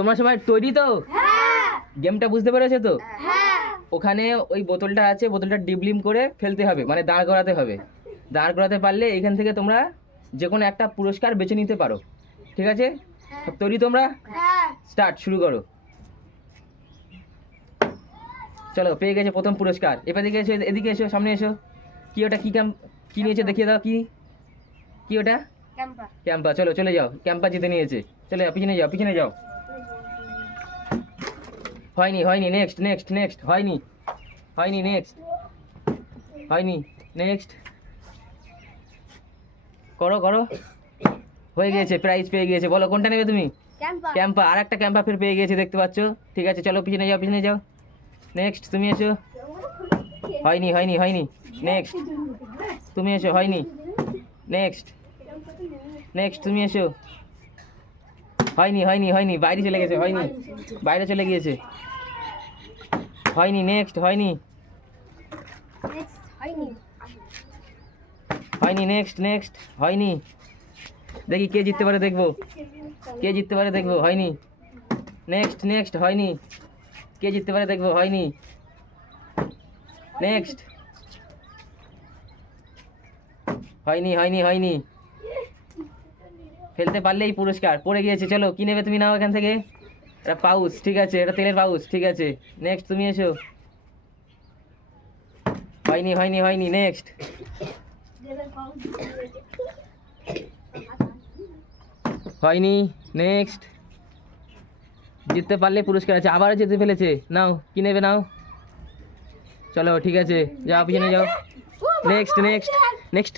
তোমরা সবাই তৈরি তো? গেমটা বুঝতে পেরেছ তো? ওখানে ওই বোতলটা আছে বোতলটা ডিবলিম করে ফেলতে হবে মানে দাঁড় করাতে হবে। দাঁড় করাতে পারলে এখান থেকে তোমরা যে কোনো একটা পুরস্কার বেছে নিতে পারো। ঠিক আছে? তৈরি তোমরা? স্টার্ট শুরু করো। চলো পেয়ে গেছে প্রথম পুরস্কার। এবার দিকে এসো এদিকে এসো সামনে এসো। কি ওটা কি ক্যাম্প কি নিয়েছে দেখিয়ে দাও কি? কি ওটা? ক্যাম্পা চলো চলে যাও। ক্যাম্পা জিতে নিয়েছে। চলে যাও পিছনে যাও পিছনে যাও। হয়নি হয়নি নেক্সট নেক্সট নেক্সট হয়নি হয়নি নেক্সট হয়নি নেক্সট করো করো। হয়ে গিয়েছে প্রাইজ পেয়ে গিয়েছে। বলো কোনটা নেবে তুমি? ক্যাম্পা আর একটা ক্যাম্পা ফের পেয়ে গিয়েছে দেখতে পাচ্ছ? ঠিক আছে চলো পিছনে যাও পিছনে যাও। নেক্সট তুমি এসো। হয়নি হয়নি হয়নি। নেক্সট তুমি এসো হয়নি। নেক্সট নেক্সট তুমি এসো। হয়নি হয়নি হয়নি, বাইরে চলে গেছে, হয়নি, বাইরে চলে গিয়েছে। হয়নি নেক্সট হয়নি। হয়নি নেক্সট নেক্সট হয়নি। দেখি কে জিততে পারে দেখব। কে জিততে পারে দেখব, হয়নি। নেক্সট নেক্সট হয়নি। কে জিততে পারে দেখব, হয়নি। নেক্সট হয়নি হয়নি হয়নি। ফেলতে পারলেই পুরস্কার। পড়ে গিয়েছে, চলো, কি নেবে তুমি নাও এখান থেকে? এটা পাউস ঠিক আছে, এটা তেলের পাউস ঠিক আছে। নেক্সট তুমি এসো। হয়নি হয়নি হয়নি নেক্সট হয়নি নেক্সট জিততে পারলে পুরস্কার আছে আবার জিতে ফেলেছে। নাও, কি নেবে নাও? চলো, ঠিক আছে, যাও, পিছনে যাও। Next next next